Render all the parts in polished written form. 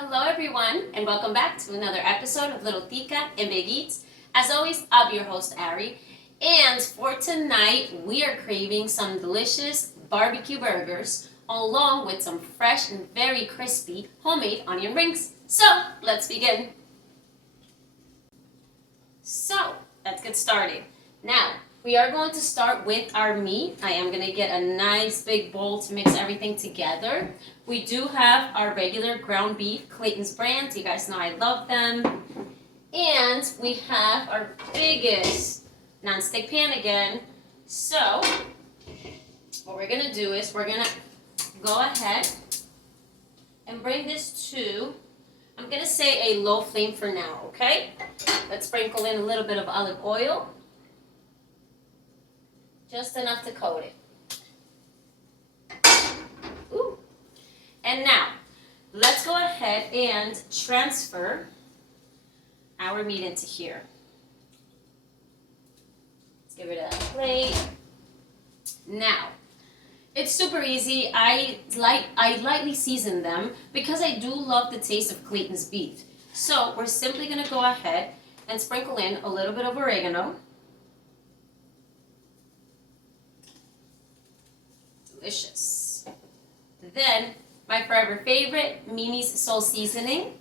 Hello everyone, and welcome back to another episode of Little Tica and Big Eats. As always, I'll be your host, Ari. And for tonight, we are craving some delicious barbecue burgers, along with some fresh and very crispy homemade onion rings. So, let's begin. So, let's get started. Now, we are going to start with our meat. I am going to get a nice big bowl to mix everything together. We do have our regular ground beef, Clayton's brand. You guys know I love them. And we have our biggest nonstick pan again. So, what we're going to do is we're going to go ahead and bring this to, I'm going to say a low flame for now, okay? Let's sprinkle in a little bit of olive oil. Just enough to coat it. Ooh. And now, let's go ahead and transfer our meat into here. Let's get rid of that plate. Now, it's super easy. I lightly season them because I do love the taste of Clayton's beef. So we're simply going to go ahead and sprinkle in a little bit of oregano. Delicious. Then, my forever favorite, Mimi's Soul Seasoning.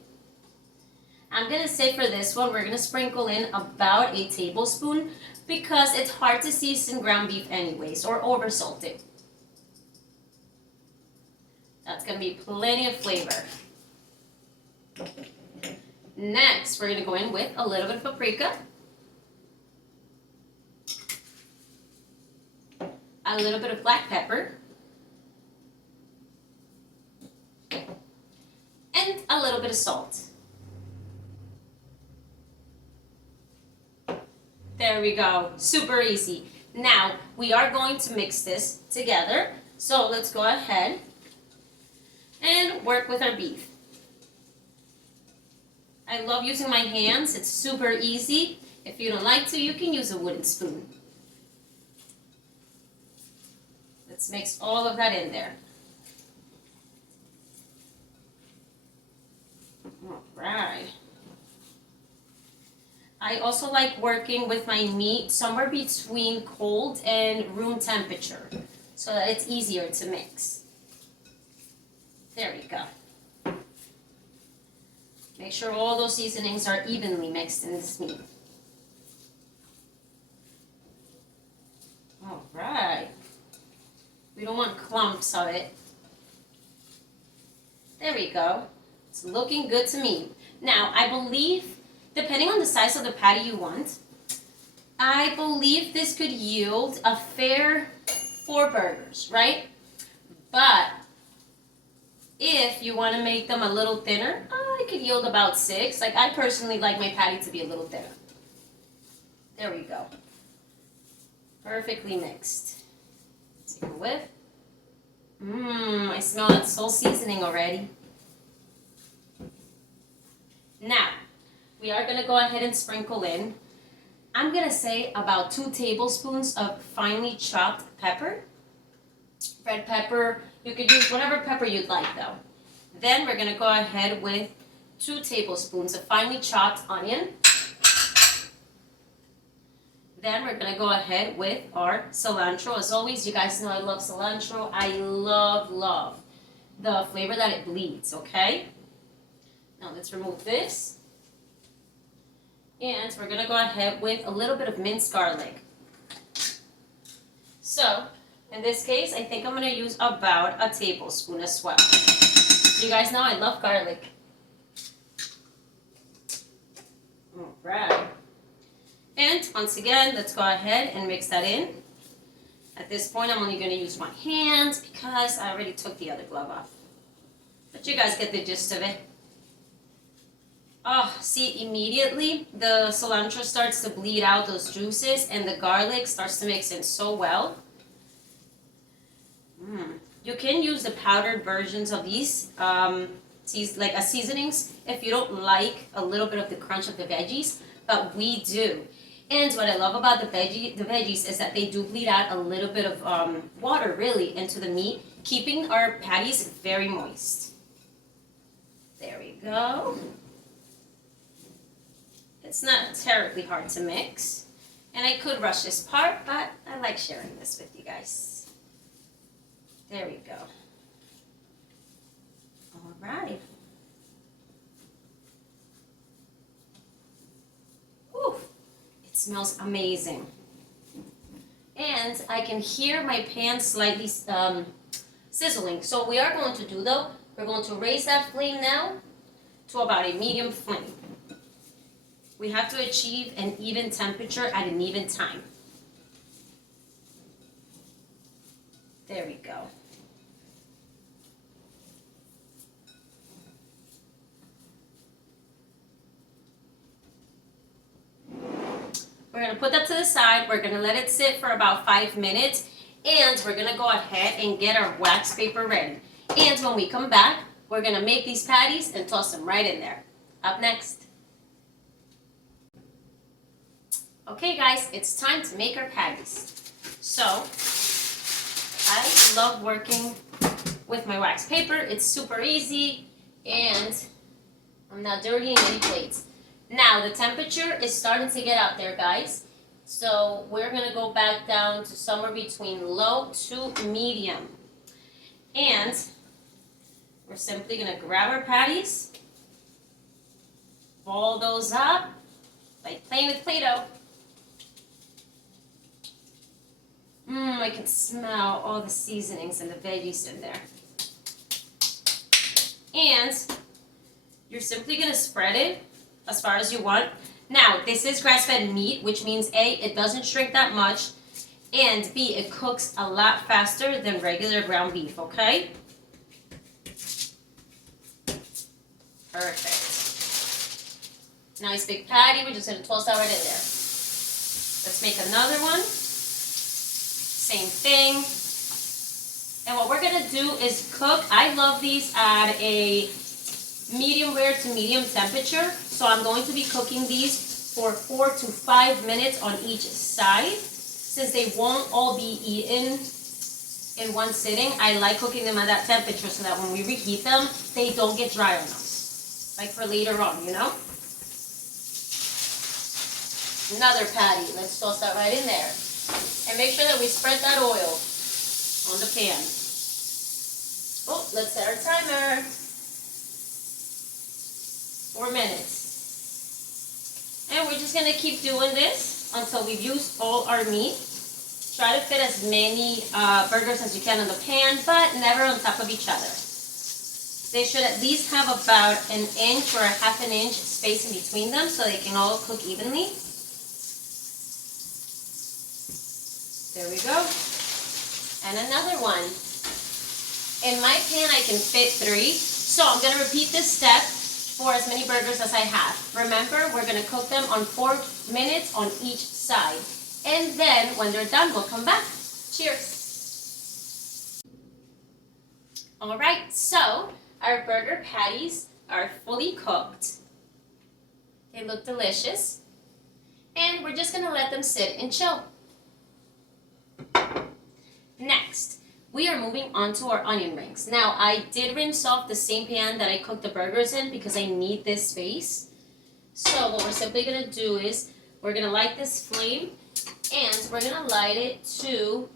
I'm going to say for this one, we're going to sprinkle in about a tablespoon because it's hard to season ground beef anyways, or over salt it. That's going to be plenty of flavor. Next, we're going to go in with a little bit of paprika. A little bit of black pepper. And a little bit of salt. There we go. Super easy. Now, we are going to mix this together. So let's go ahead and work with our beef. I love using my hands. It's super easy. If you don't like to, you can use a wooden spoon. Let's mix all of that in there. All right. I also like working with my meat somewhere between cold and room temperature so that it's easier to mix. There we go. Make sure all those seasonings are evenly mixed in this meat. All right. We don't want clumps of it. There we go. It's looking good to me. Now, I believe, depending on the size of the patty you want, I believe this could yield a fair 4 burgers, right? But if you want to make them a little thinner, it could yield about 6. Like, I personally like my patty to be a little thinner. There we go. Perfectly mixed. Take a whiff. I smell that soul seasoning already. Now, we are going to go ahead and sprinkle in, I'm going to say about 2 tablespoons of finely chopped pepper. Red pepper, you could use whatever pepper you'd like though. Then we're going to go ahead with 2 tablespoons of finely chopped onion. Then we're going to go ahead with our cilantro. As always, you guys know I love cilantro. I love the flavor that it bleeds, okay? Now let's remove this. And we're going to go ahead with a little bit of minced garlic. So, in this case, I think I'm going to use about a tablespoon as well. You guys know I love garlic. All right. And once again, let's go ahead and mix that in. At this point, I'm only going to use my hands because I already took the other glove off. But you guys get the gist of it. Oh, see, immediately the cilantro starts to bleed out those juices and the garlic starts to mix in so well. You can use the powdered versions of these like as seasonings if you don't like a little bit of the crunch of the veggies, but we do. And what I love about the veggies is that they do bleed out a little bit of water really into the meat, keeping our patties very moist. There we go. It's not terribly hard to mix. And I could rush this part, but I like sharing this with you guys. There we go. All right. Whew. It smells amazing. And I can hear my pan slightly sizzling. So what we are going to do though, we're going to raise that flame now to about a medium flame. We have to achieve an even temperature at an even time. There we go. We're going to put that to the side. We're going to let it sit for about 5 minutes. And we're going to go ahead and get our wax paper ready. And when we come back, we're going to make these patties and toss them right in there. Up next. Okay guys, it's time to make our patties. So, I love working with my wax paper. It's super easy and I'm not dirtying any plates. Now, the temperature is starting to get out there, guys. So, we're going to go back down to somewhere between low to medium. And we're simply going to grab our patties, ball those up, like playing with Play-Doh. I can smell all the seasonings and the veggies in there. And you're simply going to spread it as far as you want. Now, this is grass-fed meat, which means A, it doesn't shrink that much, and B, it cooks a lot faster than regular ground beef, okay? Perfect. Nice big patty, we're just going to toss that right in there. Let's make another one. Same thing. And what we're going to do is cook. I love these at a medium rare to medium temperature. So I'm going to be cooking these for 4 to 5 minutes on each side. Since they won't all be eaten in one sitting, I like cooking them at that temperature so that when we reheat them, they don't get dry on us. Like for later on, you know? Another patty. Let's toss that right in there. And make sure that we spread that oil on the pan. Oh, let's set our timer. 4 minutes. And we're just going to keep doing this until we've used all our meat. Try to fit as many burgers as you can in the pan, but never on top of each other. They should at least have about an inch or a half an inch space in between them so they can all cook evenly. There we go. And another one. In my pan, I can fit 3. So I'm going to repeat this step for as many burgers as I have. Remember, we're going to cook them on 4 minutes on each side. And then, when they're done, we'll come back. Cheers. All right, so our burger patties are fully cooked. They look delicious. And we're just going to let them sit and chill. Next, we are moving on to our onion rings. Now, I did rinse off the same pan that I cooked the burgers in because I need this space. So what we're simply going to do is we're going to light this flame and we're going to light it to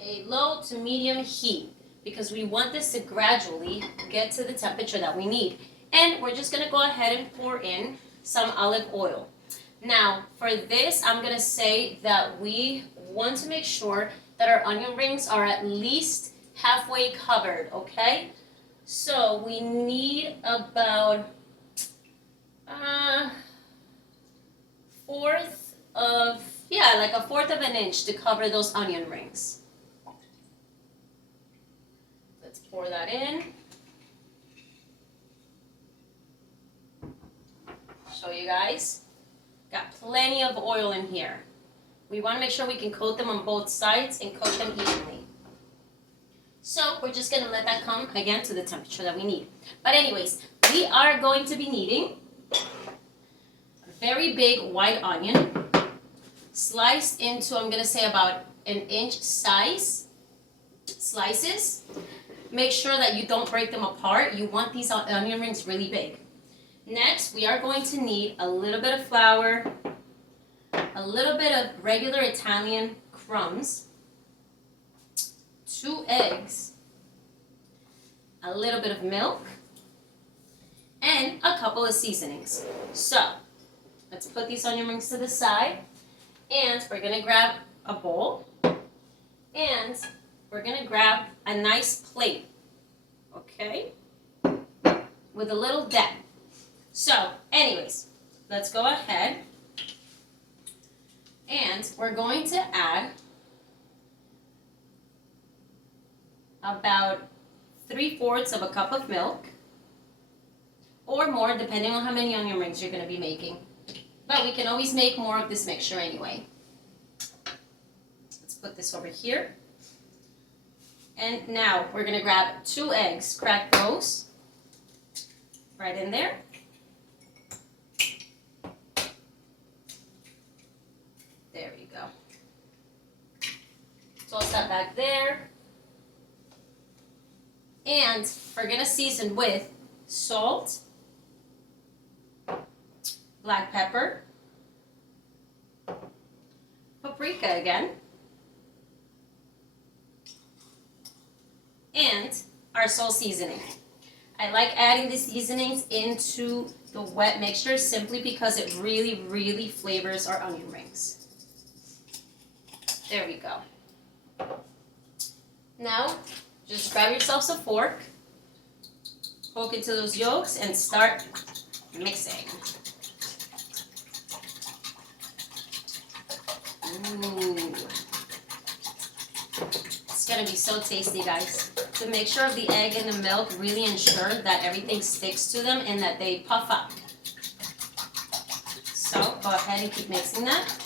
a low to medium heat because we want this to gradually get to the temperature that we need. And we're just going to go ahead and pour in some olive oil. Now, for this, I'm going to say that we want to make sure that our onion rings are at least halfway covered, okay? So we need about like a fourth of an inch to cover those onion rings. Let's pour that in. Show you guys. Got plenty of oil in here. We want to make sure we can coat them on both sides and cook them evenly. So we're just going to let that come again to the temperature that we need. But anyways, we are going to be needing a very big white onion sliced into, I'm going to say about an inch size slices. make sure that you don't break them apart. You want these onion rings really big. Next, we are going to need a little bit of flour, a little bit of regular Italian crumbs, 2 eggs, a little bit of milk, and a couple of seasonings. So, let's put these onion rings to the side, and we're going to grab a bowl, and we're going to grab a nice plate, okay, with a little depth. So, anyways, let's go ahead, and we're going to add about 3/4 of a cup of milk, or more, depending on how many onion rings you're going to be making. But we can always make more of this mixture anyway. Let's put this over here. And now we're going to grab 2 eggs, crack those right in there. There you go. Toss that back there. And we're going to season with salt, black pepper, paprika again, and our salt seasoning. I like adding the seasonings into the wet mixture simply because it really, really flavors our onion rings. There we go. Now, just grab yourself a fork, poke into those yolks, and start mixing. Ooh. It's gonna be so tasty, guys. The mixture of the egg and the milk really ensure that everything sticks to them and that they puff up. So go ahead and keep mixing that.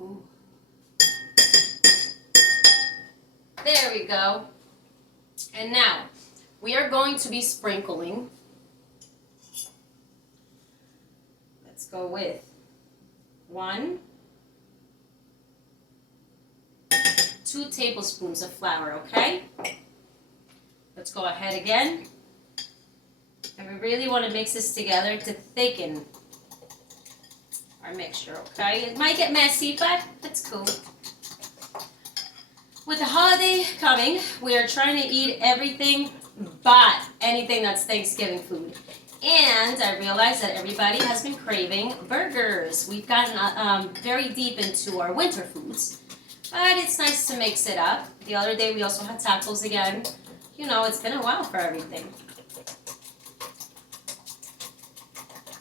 Ooh. There we go. And now, we are going to be sprinkling. Let's go with 2 tablespoons of flour, okay? Let's go ahead again. And we really want to mix this together to thicken our mixture, okay? It might get messy, but that's cool. With the holiday coming, we are trying to eat everything but anything that's Thanksgiving food. And I realize that everybody has been craving burgers. We've gotten very deep into our winter foods, but it's nice to mix it up. The other day we also had tacos again. You know, it's been a while for everything.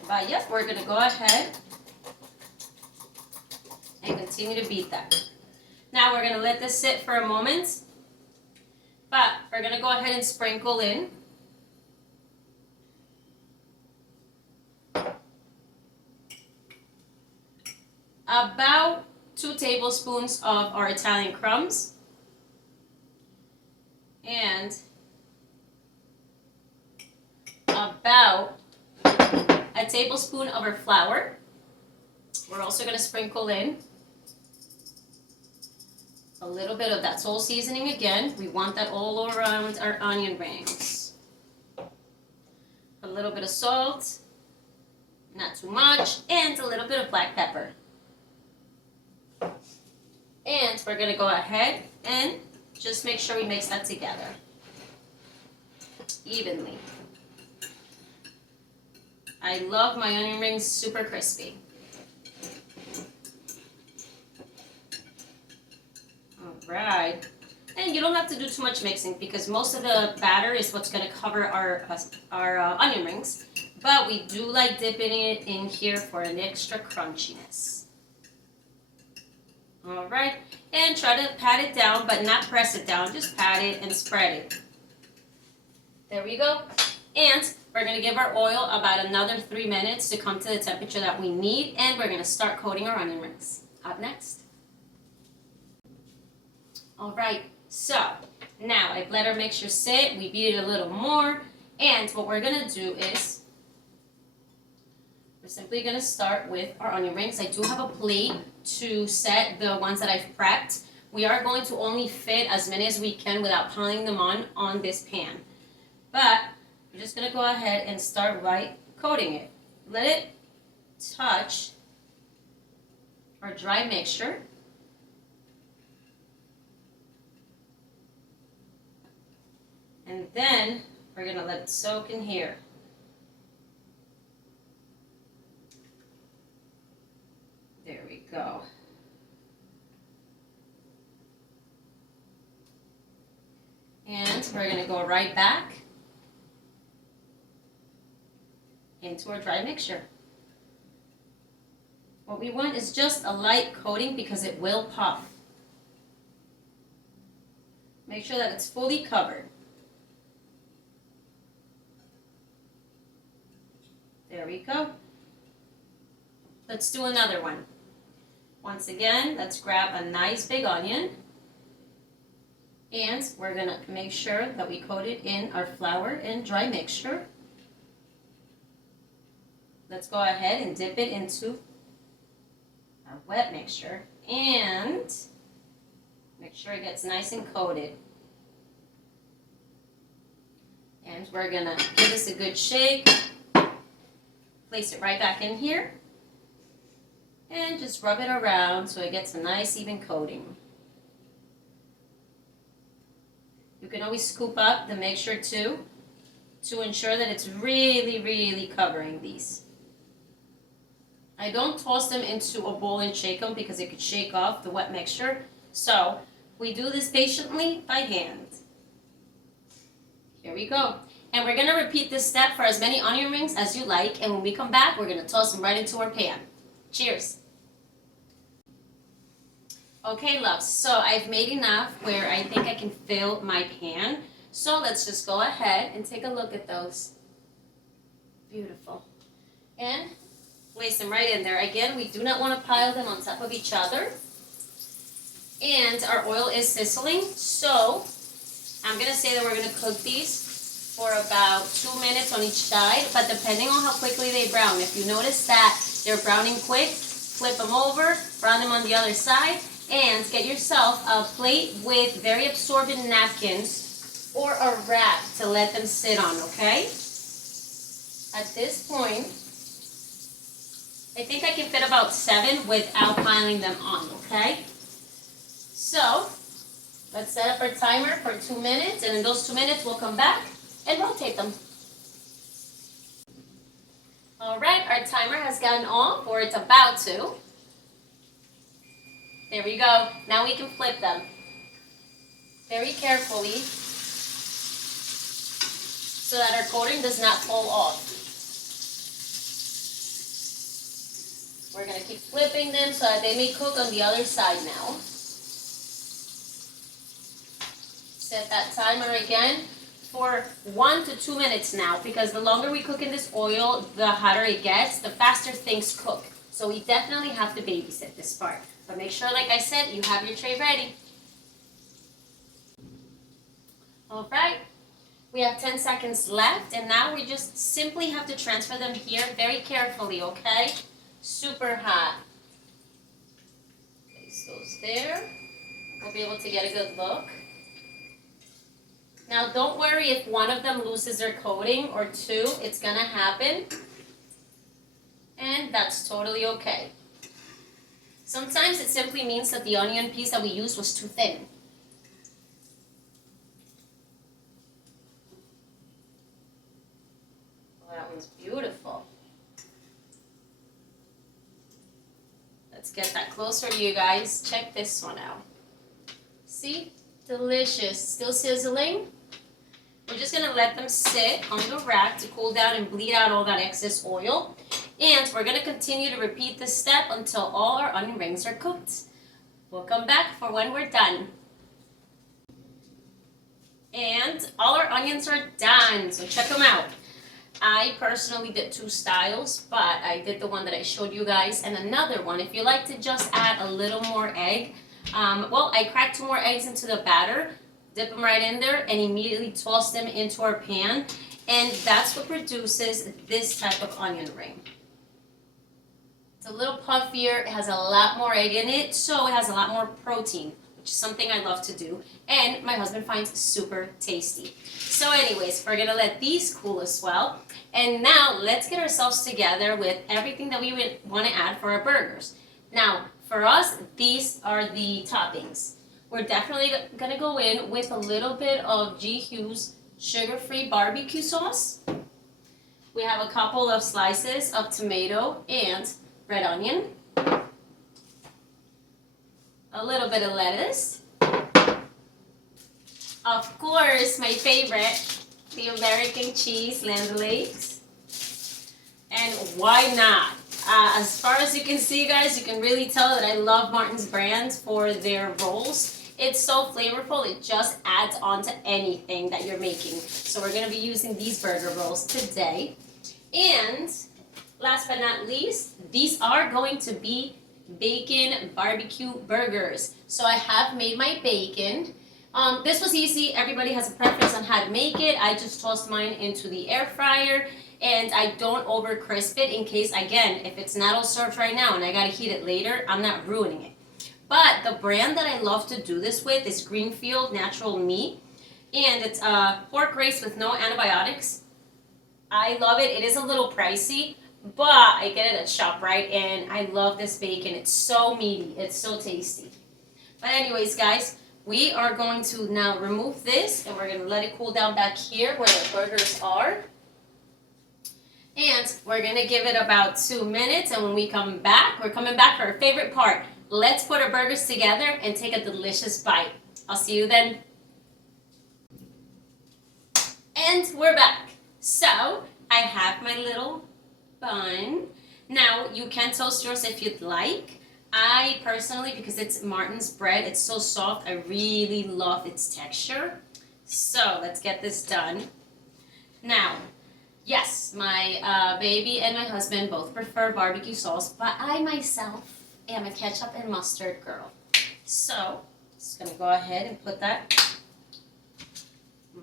But yep, we're gonna go ahead and continue to beat that. Now we're gonna let this sit for a moment, but we're gonna go ahead and sprinkle in about 2 tablespoons of our Italian crumbs and about a tablespoon of our flour. We're also going to sprinkle in a little bit of that salt seasoning again. We want that all around our onion rings. A little bit of salt, not too much, and a little bit of black pepper. And we're going to go ahead and just make sure we mix that together evenly. I love my onion rings super crispy. Alright. And you don't have to do too much mixing because most of the batter is what's going to cover our onion rings. But we do like dipping it in here for an extra crunchiness. Alright, and try to pat it down, but not press it down. Just pat it and spread it. There we go. And we're going to give our oil about another 3 minutes to come to the temperature that we need. And we're going to start coating our onion rings. Up next. Alright, so now I've let our mixture sit. We beat it a little more. And what we're gonna do is, we're simply gonna start with our onion rings. I do have a plate to set the ones that I've prepped. We are going to only fit as many as we can without piling them on this pan. But we're just gonna go ahead and start right coating it. Let it touch our dry mixture. And then we're gonna let it soak in here. There we go. And we're gonna go right back into our dry mixture. What we want is just a light coating because it will puff. Make sure that it's fully covered. There we go. Let's do another one. Once again, let's grab a nice big onion. And we're gonna make sure that we coat it in our flour and dry mixture. Let's go ahead and dip it into our wet mixture and make sure it gets nice and coated. And we're gonna give this a good shake. Place it right back in here and just rub it around so it gets a nice even coating. You can always scoop up the mixture too to ensure that it's really covering these. I don't toss them into a bowl and shake them because it could shake off the wet mixture. So we do this patiently by hand. Here we go. And we're gonna repeat this step for as many onion rings as you like, and when we come back, we're gonna toss them right into our pan. Cheers. Okay, loves, so I've made enough where I think I can fill my pan. So let's just go ahead and take a look at those. Beautiful. And place them right in there. Again, we do not want to pile them on top of each other. And our oil is sizzling, so I'm gonna say that we're gonna cook these for about 2 minutes on each side, but depending on how quickly they brown. If you notice that they're browning quick, flip them over, brown them on the other side, and get yourself a plate with very absorbent napkins or a wrap to let them sit on, okay? At this point, I think I can fit about 7 without piling them on, okay? So, let's set up our timer for 2 minutes, and in those 2 minutes, we'll come back and rotate them. All right, our timer has gone off, or it's about to. There we go. Now we can flip them very carefully so that our coating does not fall off. We're going to keep flipping them so that they may cook on the other side now. Set that timer again for 1 to 2 minutes now, because the longer we cook in this oil, the hotter it gets, the faster things cook. So we definitely have to babysit this part. But make sure, like I said, you have your tray ready. All right, we have 10 seconds left, and now we just simply have to transfer them here very carefully, okay? Super hot. Place those there. We'll be able to get a good look. Now, don't worry if one of them loses their coating or 2. It's gonna happen, and that's totally okay. Sometimes it simply means that the onion piece that we used was too thin. Well, that one's beautiful. Let's get that closer to you guys. Check this one out. See? Delicious. Still sizzling. We're just going to let them sit on the rack to cool down and bleed out all that excess oil. And we're going to continue to repeat this step until all our onion rings are cooked. We'll come back for when we're done. And all our onions are done, so check them out. I personally did 2 styles, but I did the one that I showed you guys, and another one. If you like to just add a little more egg, well, I cracked 2 more eggs into the batter, dip them right in there, and immediately toss them into our pan. And that's what produces this type of onion ring. It's a little puffier, it has a lot more egg in it, so it has a lot more protein, which is something I love to do, and my husband finds super tasty. So anyways, we're gonna let these cool as well. And now let's get ourselves together with everything that we would want to add for our burgers. Now, for us, these are the toppings. We're definitely gonna go in with a little bit of G. Hughes sugar-free barbecue sauce. We have a couple of slices of tomato and red onion. A little bit of lettuce. Of course, my favorite, the American cheese Land O'Lakes. And why not? As far as you can see, guys, you can really tell that I love Martin's brand for their rolls. It's so flavorful, it just adds on to anything that you're making. So we're gonna be using these burger rolls today. And last but not least, these are going to be bacon barbecue burgers. So I have made my bacon. This was easy. Everybody has a preference on how to make it. I just tossed mine into the air fryer, and I don't over crisp it in case, again, if it's not all served right now and I gotta heat it later, I'm not ruining it. But the brand that I love to do this with is Greenfield Natural Meat, and it's pork raised with no antibiotics. I love it. It is a little pricey, but I get it at ShopRite, and I love this bacon. It's so meaty. It's so tasty. But anyways, guys, we are going to now remove this, and we're going to let it cool down back here where the burgers are. And we're going to give it about 2 minutes, and when we come back, we're coming back for our favorite part. Let's put our burgers together and take a delicious bite. I'll see you then. And we're back. So, I have my little bun. Now, you can toast yours if you'd like. I personally, because it's Martin's bread, it's so soft, I really love its texture. So, let's get this done. Now, yes, my baby and my husband both prefer barbecue sauce, but I myself am a ketchup and mustard girl. So, just gonna go ahead and put that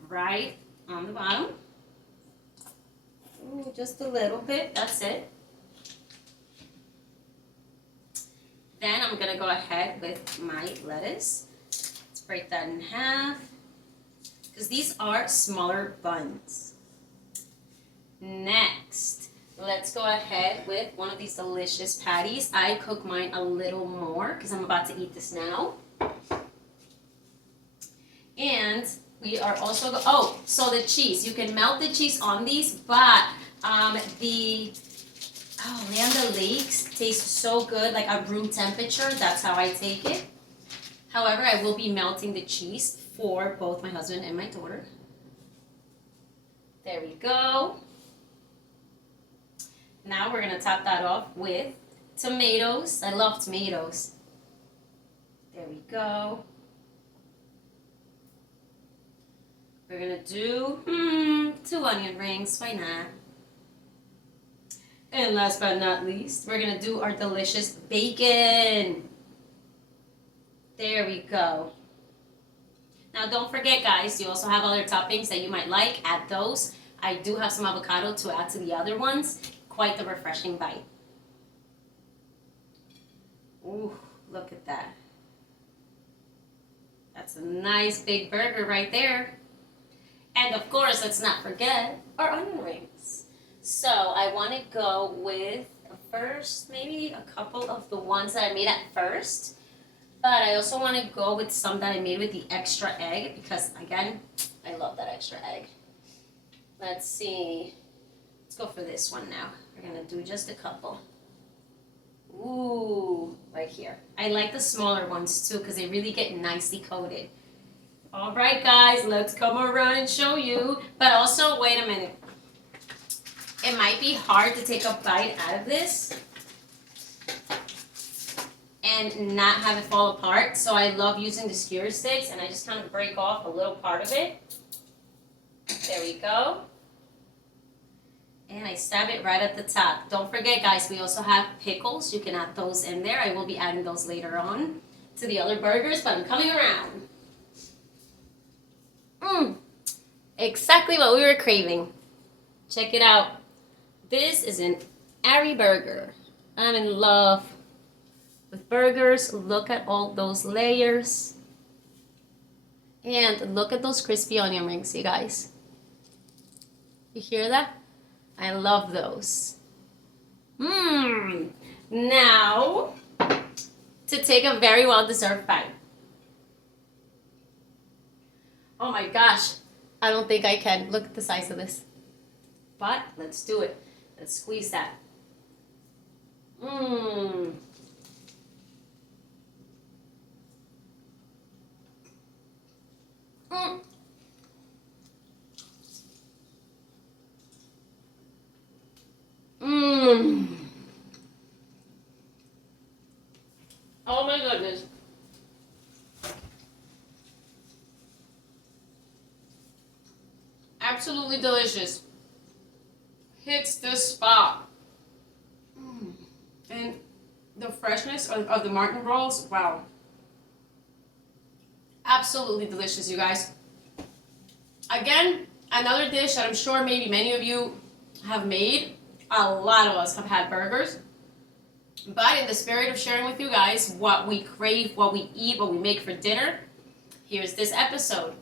right on the bottom. Ooh, just a little bit, that's it. Then I'm gonna go ahead with my lettuce. Let's break that in half, because these are smaller buns. Next, let's go ahead with one of these delicious patties. I cook mine a little more because I'm about to eat this now. And we are also, so the cheese. You can melt the cheese on these, but Land O'Lakes tastes so good, like at room temperature. That's how I take it. However, I will be melting the cheese for both my husband and my daughter. There we go. Now we're going to top that off with tomatoes. I love tomatoes. There we go. We're going to do 2 onion rings. Why not? And last but not least, we're going to do our delicious bacon. There we go. Now don't forget, guys, you also have other toppings that you might like. Add those. I do have some avocado to add to the other ones. Quite the refreshing bite. Ooh, look at that. That's a nice big burger right there. And of course, let's not forget our onion rings. So I want to go with first, maybe a couple of the ones that I made at first. But I also want to go with some that I made with the extra egg because, again, I love that extra egg. Let's see. Let's go for this one now. We're going to do just a couple. Ooh, right here. I like the smaller ones too because they really get nicely coated. All right, guys, let's come around and show you. But also, wait a minute. It might be hard to take a bite out of this and not have it fall apart. So I love using the skewer sticks, and I just kind of break off a little part of it. There we go. And I stab it right at the top. Don't forget, guys, we also have pickles. You can add those in there. I will be adding those later on to the other burgers, but I'm coming around. Exactly what we were craving. Check it out. This is an Ari burger. I'm in love with burgers. Look at all those layers. And look at those crispy onion rings, you guys. You hear that? I love those. Now, to take a very well-deserved bite. Oh my gosh, I don't think I can. Look at the size of this. But let's do it. Let's squeeze that. Mmm. Oh my goodness. Absolutely delicious. Hits the spot. And the freshness of the Martin rolls, wow. Absolutely delicious, you guys. Again, another dish that I'm sure maybe many of you have made. A lot of us have had burgers. But in the spirit of sharing with you guys what we crave, what we eat, what we make for dinner, here's this episode.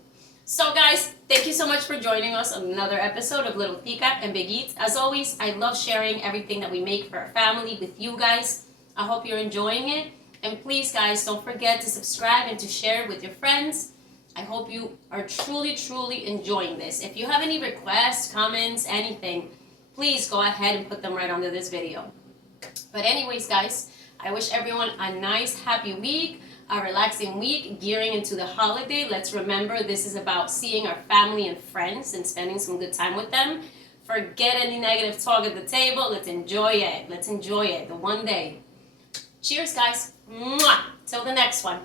So guys, thank you so much for joining us on another episode of Little Tica and Big Eats. As always, I love sharing everything that we make for our family with you guys. I hope you're enjoying it. And please guys, don't forget to subscribe and to share it with your friends. I hope you are truly, truly enjoying this. If you have any requests, comments, anything, please go ahead and put them right under this video. But anyways guys, I wish everyone a nice, happy week, a relaxing week, gearing into the holiday. Let's remember this is about seeing our family and friends and spending some good time with them. Forget any negative talk at the table. Let's enjoy it. Let's enjoy it. The one day. Cheers guys. Mwah. Till the next one.